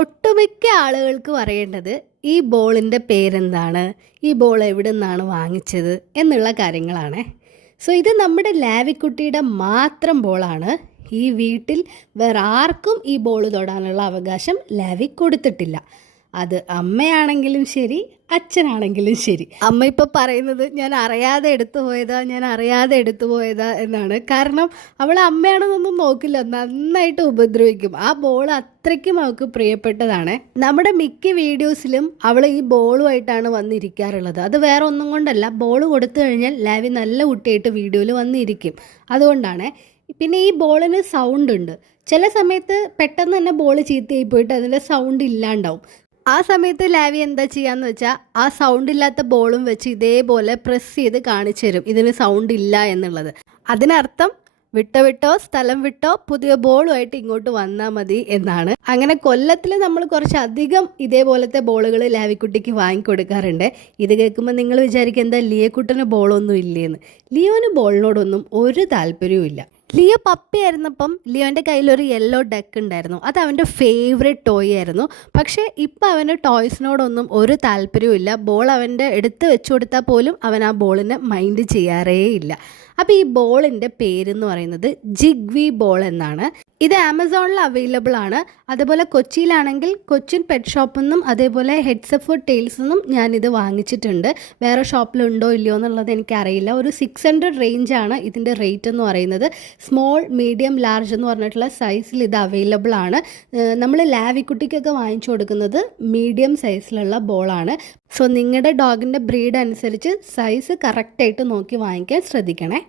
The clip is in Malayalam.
ഒട്ടുമിക്ക ആളുകൾക്ക് പറയേണ്ടത് ഈ ബോളിന്റെ പേരെന്താണ്? ഈ ബോൾ എവിടെ നിന്നാണ് വാങ്ങിച്ചത് എന്നുള്ള കാര്യങ്ങളാണ്. സോ ഇത് നമ്മുടെ ലാവിക്കുട്ടിയുടെ മാത്രം ബോളാണ്. ഈ വീട്ടിൽ വേറെ ആർക്കും ഈ ബോൾ തൊടാനുള്ള അവകാശം ലാവി കൊടുത്തിട്ടില്ല. അത് അമ്മയാണെങ്കിലും ശരി അച്ഛനാണെങ്കിലും ശരി. അമ്മ ഇപ്പോൾ പറയുന്നത് ഞാൻ അറിയാതെ എടുത്തു പോയതാ ഞാൻ അറിയാതെ എടുത്തു പോയതാ എന്നാണ്. കാരണം അവൾ അമ്മയാണെന്നൊന്നും നോക്കില്ല നന്നായിട്ട് ഉപദ്രവിക്കും. ആ ബോൾ അത്രയ്ക്കും അവൾക്ക് പ്രിയപ്പെട്ടതാണ്. നമ്മുടെ മിക്ക വീഡിയോസിലും അവൾ ഈ ബോളുമായിട്ടാണ് വന്നിരിക്കാറുള്ളത്. അത് വേറെ ഒന്നും കൊണ്ടല്ല ബോൾ കൊടുത്തു കഴിഞ്ഞാൽ ലാവി നല്ല കുട്ടിയായിട്ട് വീഡിയോയിൽ വന്നിരിക്കും. അതുകൊണ്ടാണ്. പിന്നെ ഈ ബോളിന് സൗണ്ട് ഉണ്ട്. ചില സമയത്ത് പെട്ടെന്ന് തന്നെ ബോൾ ചീത്തയായി പോയിട്ട് അതിന്റെ സൗണ്ട് ഇല്ലാണ്ടാവും. ആ സമയത്ത് ലാവി എന്താ ചെയ്യാന്ന് വെച്ചാൽ ആ സൗണ്ട് ഇല്ലാത്ത ബോളും വെച്ച് ഇതേപോലെ പ്രസ് ചെയ്ത് കാണിച്ചു തരും. ഇതിന് സൗണ്ട് ഇല്ല എന്നുള്ളത്. അതിനർത്ഥം വിട്ടോ വിട്ടോ സ്ഥലം വിട്ടോ പുതിയ ബോളുമായിട്ട് ഇങ്ങോട്ട് വന്നാൽ മതി എന്നാണ്. അങ്ങനെ കൊല്ലത്തിൽ നമ്മൾ കുറച്ചധികം ഇതേപോലത്തെ ബോളുകൾ ലാവിക്കുട്ടിക്ക് വാങ്ങിക്കൊടുക്കാറുണ്ട്. ഇത് കേൾക്കുമ്പോൾ നിങ്ങൾ വിചാരിക്കും എന്താ ലിയക്കുട്ടന് ബോളൊന്നും ഇല്ലേന്ന്. ലിയോന് ബോളിനോടൊന്നും ഒരു താല്പര്യവും ലിയോ പപ്പി ആയിരുന്നപ്പം ലിയോന്റെ ഒരു യെല്ലോ ഡക്ക് ഉണ്ടായിരുന്നു. അത് അവന്റെ ഫേവറേറ്റ് ടോയ് ആയിരുന്നു. പക്ഷേ ഇപ്പം അവന് ടോയ്സിനോടൊന്നും ഒരു താല്പര്യവും ഇല്ല ബോൾ അവന്റെ എടുത്ത് വെച്ചു കൊടുത്താൽ പോലും അവൻ ആ ബോളിനെ മൈൻഡ് ചെയ്യാറേ ഇല്ല അപ്പോൾ ഈ ബോളിന്റെ പേരെന്ന് പറയുന്നത് ജിഗ്വി ബോൾ എന്നാണ്. ഇത് ആമസോണിൽ അവൈലബിൾ ആണ്. അതുപോലെ കൊച്ചിയിലാണെങ്കിൽ കൊച്ചിൻ പെറ്റ് ഷോപ്പിൽ നിന്നും അതേപോലെ ഹെഡ്സ് ഫോർ ടെയിൽസ് നിന്നും ഇത് വാങ്ങിച്ചിട്ടുണ്ട്. വേറെ ഷോപ്പിലുണ്ടോ ഇല്ലയോ എന്നുള്ളത് എനിക്കറിയില്ല. ഒരു സിക്സ് ഹൺഡ്രഡ് റേഞ്ചാണ് ഇതിന്റെ റേറ്റ് എന്ന് പറയുന്നത്. സ്മോൾ മീഡിയം ലാർജ് എന്ന് പറഞ്ഞിട്ടുള്ള സൈസിൽ ഇത് അവൈലബിൾ ആണ്. നമ്മൾ ലാവിക്കുട്ടിക്കൊക്കെ വാങ്ങിച്ചു കൊടുക്കുന്നത് മീഡിയം സൈസിലുള്ള ബോളാണ് സോ നിങ്ങളുടെ ഡോഗിന്റെ ബ്രീഡ് അനുസരിച്ച് സൈസ് കറക്റ്റായിട്ട് നോക്കി വാങ്ങിക്കാൻ ശ്രദ്ധിക്കണേ.